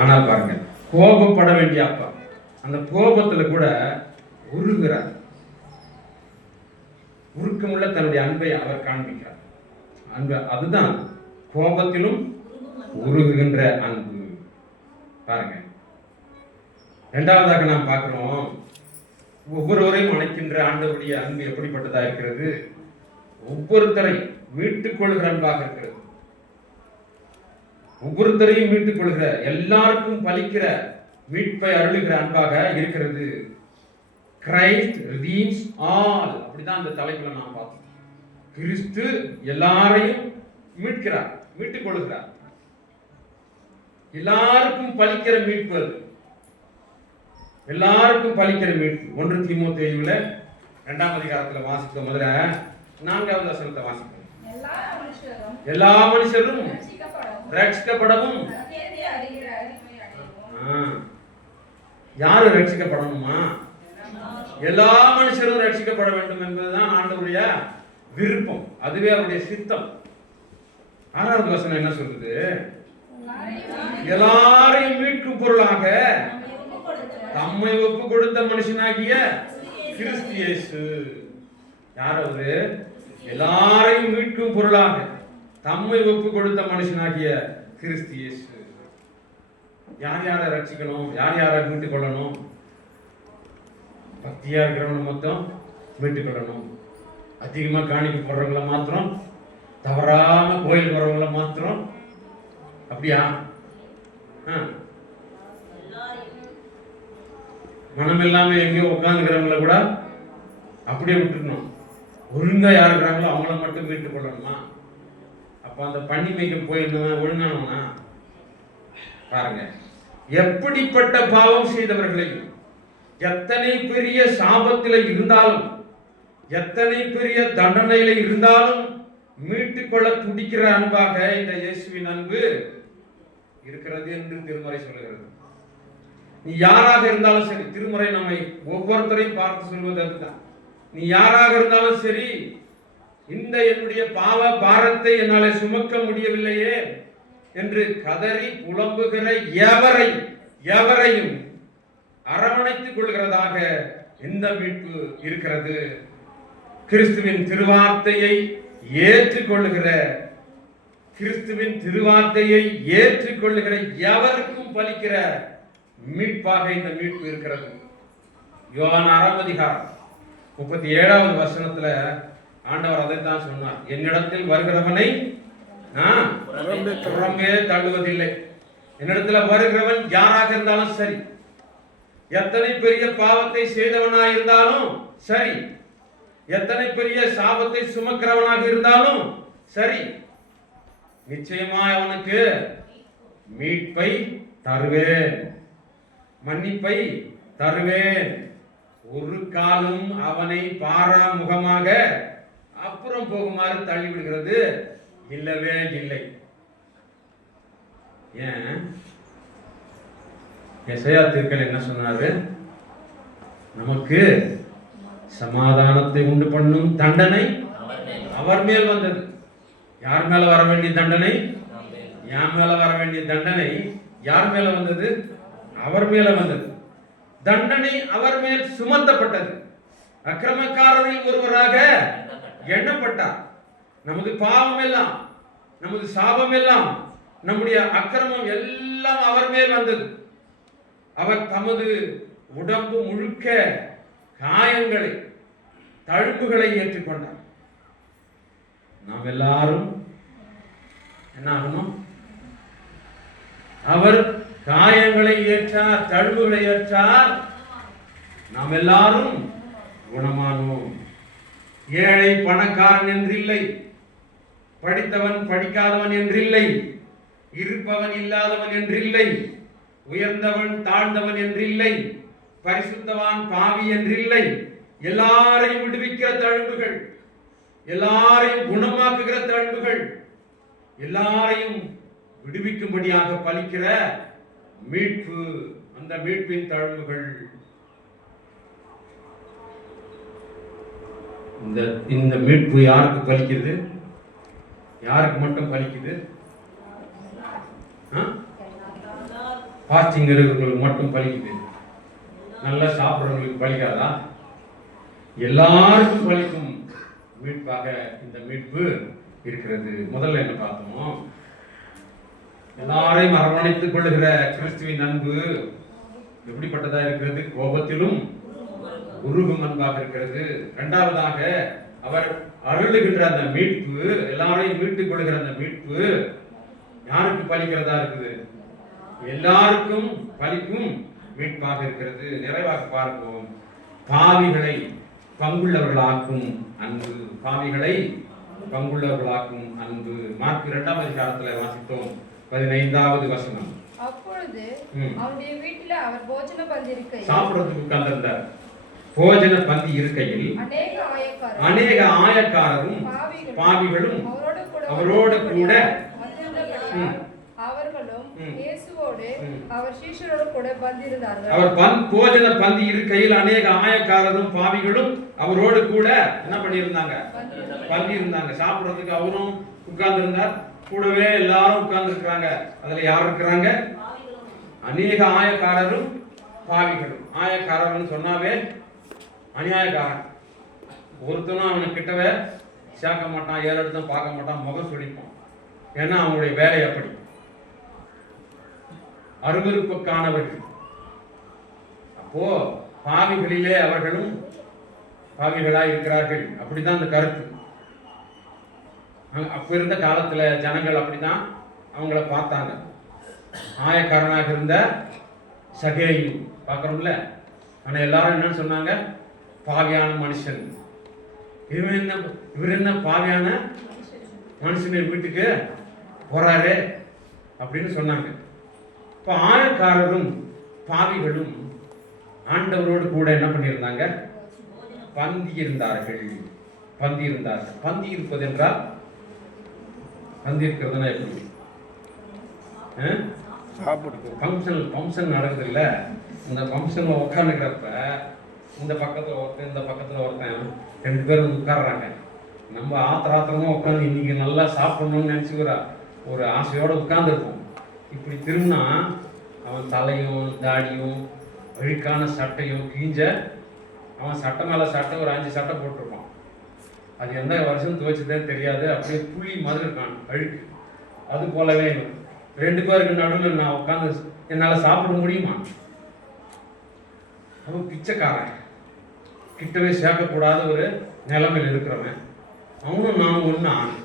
ஆனால் பாருங்க, கோபப்பட வேண்டிய அப்பா அந்த கோபத்துல கூட உருகுறார். உருக்கமுள்ள தன்னுடைய அன்பை அவர் காண்பிக்கிறார். அன்பு அதுதான் கோபத்திலும் உருகுகின்ற அன்பு. பாருங்க, இரண்டாவதாக நாம் பார்க்கிறோம், ஒவ்வொருவரையும் அழைக்கின்ற ஆண்டவருடைய அன்பு எப்படிப்பட்டதா இருக்கிறது? ஒவ்வொருத்தரை மீட்டுக் கொள்கிற அன்பாக இருக்கிறது. ஒவ்வொருத்தரையும் மீட்டுக் கொள்கிற, எல்லாருக்கும் பலிக்கிற, மீட்பை அருளுகிற அன்பாக இருக்கிறது. Christ redeems all. அப்படிதான் அந்த தலைப்புல நாம் பார்த்தோம். கிறிஸ்து எல்லாரையும் மீட்கிறார், மீட்டுக் கொள்கிறார். எல்லாருக்கும் பலிக்கிற மீட்பு அது. எல்லாருக்கும் பலிக்கிற மீட்பு. 1 தீமோத்தேயுல 2ஆம் அதிகாரத்துல வாசிக்க முதல்ல 4வது வசனத்தை வாசிப்போம். எல்லா மனுஷரும் ரட்சிக்கப்படவும். யாரு ரட்சிக்கப்படணுமா? எல்லா மனுஷரும் ரட்சிக்கப்பட வேண்டும் என்பதுதான் ஆண்டவருடைய விருப்பம். அதுவே அவருடைய சித்தம். 6வது வசனம் என்ன சொல்றது? எல்லாரையும் மீட்கும் பொருளாக தம்மை ஒப்பு கொடுத்த மனுஷனாகிய கிறிஸ்து இயேசு. யார் அவரு? எல்லாரையும் மீட்கும் பொருளாக தம்மை ஒப்பு கொடுத்த மனுஷனாகிய கிறிஸ்து இயேசு. யார் யாரை ரட்சிக்கணும்? யார் யாரை மீட்டுக் கொள்ளணும்? பக்தியா இருக்கிறவங்க மொத்தம் மீட்டுக் கொள்ளணும். அதிகமா காணிக்க போடுறவங்கள மாத்திரம், தவறாம கோயில் போறவங்கள மாத்திரம், அப்படியா? மனம் இல்லாம எங்கேயோ உட்காந்துக்கிறவங்கள கூட அப்படியே விட்டுருணும். ஒழுங்கா யார் இருக்கிறாங்களோ அவங்கள மட்டும் மீட்டுக் கொள்ளணுமா? அப்ப அந்த பண்ணி மேய்க்க போயிருந்தவன் ஒழுங்கானவனா? பாருங்க, எப்படிப்பட்ட பாவம் செய்தவர்களையும், எத்தனை பெரிய சாபத்தில இருந்தாலும், எத்தனை பெரிய தண்டனையில இருந்தாலும் மீட்டுக் கொள்ள துடிக்கிற அன்பாக இந்த இயேசுவின் அன்பு இருக்கிறது என்று திருமறை சொல்லுகிறது. நீ யாராக இருந்தாலும் சரி, திருமறை நம்மை ஒவ்வொருத்தரையும் பார்த்து சொல்வது அதுதான். நீ யாராக இருந்தாலும் சரி, இந்த என்னுடைய பாவ பாரத்தை என்னால சுமக்க முடியவில்லையே என்று கதறி புலம்புகிற எவரையும் அரவணைத்துக் கொள்கிறதாக இந்த மீட்பு இருக்கிறது. கிறிஸ்துவின் திருவார்த்தையை ஏற்றுக்கொள்ளுகிற, கிறிஸ்துவின் திருவார்த்தையை ஏற்றுக்கொள்ளுகிற எவருக்கும் பலிக்கிற மீட்பாக இந்த மீட்பு இருக்கிறது. யோவான் 6ஆம் அதிகாரம் 37வது வசனத்துல ஆண்டவர் அதைத்தான் சொன்னார். என்னிடத்தில் வருகிறவனை நான் புறம்பே தள்ளுவதில்லை. என்னிடத்துல வருகிறவன் யாராக இருந்தாலும் சரி, எத்தனை பெரிய பாவத்தை செய்தவனாக இருந்தாலும் சரி, எத்தனை பெரிய சாபத்தை சுமக்கிறவனாக இருந்தாலும் சரி, நிச்சயமாய் அவனுக்கு மீட்பை தருவேன், மன்னிப்பை தருவேன். ஒரு காலம் அவனை பாராமுகமாக அப்புறம் போகுமாறு தள்ளிவிடுகிறது இல்லவே இல்லை. ஏன்? எசையா தீர்க்கன் என்ன சொன்னாரு? நமக்கு சமாதானத்தை உண்டு பண்ணும் தண்டனை அவர் மேல் வந்தது. யார் மேல வர வேண்டிய தண்டனை? யார் மேல வர வேண்டிய தண்டனை யார் மேல வந்தது? அவர் மேல வந்தது. தண்டனை அவர் மேல் சுமத்தப்பட்டது. அக்கிரமக்காரரில் ஒருவராக எண்ணப்பட்டார். நமது பாவம் எல்லாம், நமது சாபம் எல்லாம், நம்முடைய அக்கிரமம் எல்லாம் அவர் மேல் வந்தது. அவர் தமது உடம்பு முழுக்க காயங்களை, தழும்புகளை ஏற்றுக்கொண்டார். நாம் எல்லாரும் என்ன ஆகணும்? அவர் காயங்களை ஏற்றார், தழும்புகளை ஏற்றார், நாம் எல்லாரும் குணமானோம். ஏழை பணக்காரன் என்றில்லை, படித்தவன் படிக்காதவன் என்றில்லை, இருப்பவன் இல்லாதவன் என்றில்லை, உயர்ந்தவன் தாழ்ந்தவன் என்றில்லை, பரிசுத்தவான் பாவி என்றில்லை. எல்லாரையும் விடுவிக்கிற தழும்புகள், எல்லாரையும் குணமாக்குகிற தழும்புகள், எல்லாரையும் விடுவிக்கும்படியாக பலிக்கிற மீட்பு, அந்த மீட்பின் தழும்புகள். இந்த மீட்பு யாருக்கு பலிக்குது? யாருக்கு மட்டும் பலிக்குது? ஃபாஸ்டிங் இருக்கிறவங்களுக்கு மட்டும் பலிக்குது, நல்லா சாப்பிட்றவங்களுக்கு பலிக்காதா? எல்லாருக்கும் பலிக்கும் மீட்பாக இந்த மீட்பு இருக்கிறது. முதல்ல என்ன பார்த்தோம்? எல்லாரையும் அரவணைத்துக் கொள்ளுகிற கிறிஸ்துவின் அன்பு எப்படிப்பட்டதா இருக்கிறது? கோபத்திலும் உருகும் அன்பாக இருக்கிறது. இரண்டாவதாக அவர் அருளுகின்ற அந்த மீட்பு, எல்லாரையும் மீட்டுக் கொள்கிற அந்த மீட்பு யாருக்கு பலிக்கிறதா இருக்குது? எல்லாருக்கும் பலிக்கும் மீட்பாக இருக்கிறது. நிறைவாக பார்ப்போம். பாவிகளை பங்குள்ளவர்களாக்கும் அன்பு. பாவிகளை பங்குள்ளவர்களாக்கும் அன்பு. மார்க் 2ஆம் அதிகாரத்தில் வாசித்தோம், 15வது வசனம். அப்பொழுது அவருடைய வீட்டில் அவர் போஜன பந்தி இருக்கையில், சாப்பிடுறதுக்கு உட்கார்ந்திருந்தார். போஜன பந்தி இருக்கையில் அநேக ஆயக்காரரும் பாவிகளும் அவரோடு கூட அவர்களும் இயேசுவோடு அவர் சீஷரோடு கூட பந்திருந்தார்கள். அவர் போஜன பந்தி இருக்கையில் அநேக ஆயக்காரரும் பாவிகளும் அவரோடு கூட என்ன பண்ணியிருந்தாங்க? பந்தி இருந்தாங்க. சாப்பிடுறதுக்கு அவரும் உட்கார்ந்து இருந்தார், கூடவே எல்லாரும் உட்கார்ந்து இருக்கிறாங்க. அதுல யார் இருக்கிறாங்க? அநேக ஆயக்காரரும் பாவிகளும். ஆயக்காரர்னு சொன்னாவே அநியாயக்காரன். ஒருத்தனும் அவனை கிட்டவே சேர்க்க மாட்டான், ஏழு இடத்தும் பார்க்க மாட்டான், முகம் சுழிப்பான். ஏன்னா அவங்களுடைய வேலை அப்படி. அருவருப்புக்கானவர்கள். அப்போ பாவிகளிலே அவர்களும் பாவிகளாய் இருக்கிறார்கள். அப்படிதான் அந்த கருத்து. அப்ப இருந்த காலத்துல ஜனங்கள் அப்படிதான் அவங்கள பார்த்தாங்க. ஆயக்காரனாக இருந்த சகேயு பார்க்கறோம்ல, ஆனா எல்லாரும் என்னன்னு சொன்னாங்க? பாவியான மனுஷன். இவர் என்ன பாவியான மனுஷனை வீட்டுக்கு போறாரு அப்படின்னு சொன்னாங்க. இப்ப ஆயக்காரரும் பாவிகளும் ஆண்டவரோடு கூட என்ன பண்ணியிருந்தாங்க? பந்தி இருந்தார்கள். பந்தி இருப்பது என்றால், பந்தி இருக்கிறதுனா எப்படி? ஃபங்க்ஷன் நடக்குது இல்ல, இந்த ஃபங்க்ஷன்ல உட்காந்துக்கிறப்ப இந்த பக்கத்துல ஒருத்தன் இந்த பக்கத்துல ஒருத்தன் 2 பேரும் உட்கார்றாங்க. நம்ம ஆத்திரமா உட்காந்து இன்னைக்கு நல்லா சாப்பிடணும்னு நினைச்சுக்கிற ஒரு ஆசையோட உட்கார்ந்து இருப்போம். இப்படி திரும்பினா அவன் தலையும் தாடியும் அழுக்கான சட்டையும் கீஞ்ச, அவன் சட்டை மேல சட்டை ஒரு 5 சட்டை போட்டிருப்பான். அது எந்த வருஷம் துவைச்சதே தெரியாது, அப்படியே புளி மாதிரி இருக்கான் அழுக்கு. அது போலவே 2 பேருக்கு நடுவில் நான் உட்காந்து என்னால சாப்பிட முடியுமா? அவன் பிச்சைக்காரன், கிட்டவே சேர்க்கக்கூடாத ஒரு நிலைமையில் இருக்கிறவன். அவனும் நான் ஒண்ணு ஆண்.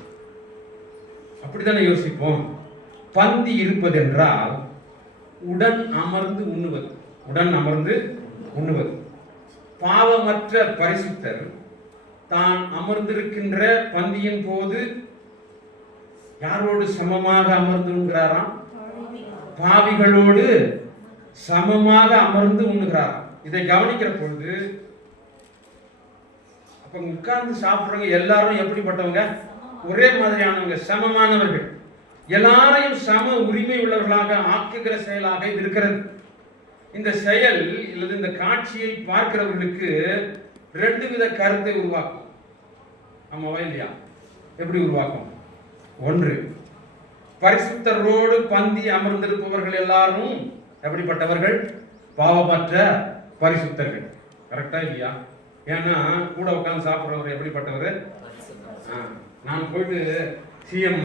அப்படித்தானே யோசிப்போம். பந்தி இருப்பதென்றால் உடன் அமர்ந்து உண்ணுவது. பாவமற்ற பரிசுத்தர் தான் அமர்ந்திருக்கின்ற பந்தியின் போது யாரோடு சமமாக அமர்ந்து உண்கிறாராம்? பாவிகளோடு சமமாக அமர்ந்து உண்ணுகிறாராம். இதை கவனிக்கிற பொழுது அப்ப உட்கார்ந்து சாப்பிடுறவங்க எல்லாரும் எப்படிப்பட்டவங்க? ஒரே மாதிரியானவங்க, சமமானவர்கள். எல்லாரையும் சம உரிமை உள்ளவர்களாக ஆக்குகிற செயலாக இது இருக்கிறது. இந்த செயல் அல்லது இந்த காட்சியை பார்க்கிறவர்களுக்கு 2 வித கருத்தை உருவாக்கும். ஆமாவா இல்லையா? எப்படி உருவாக்கும்? ஒன்று, பரிசுத்தரோடு பந்தி அமர்ந்திருப்பவர்கள் எல்லாரும் எப்படிப்பட்டவர்கள்? பாவமற்ற பரிசுத்தர்கள். கரெக்டா இல்லையா? ஏன்னா கூட உட்கார்ந்து சாப்பிடுறவர் எப்படிப்பட்டவர்? நான் போயிட்டு சிஎம்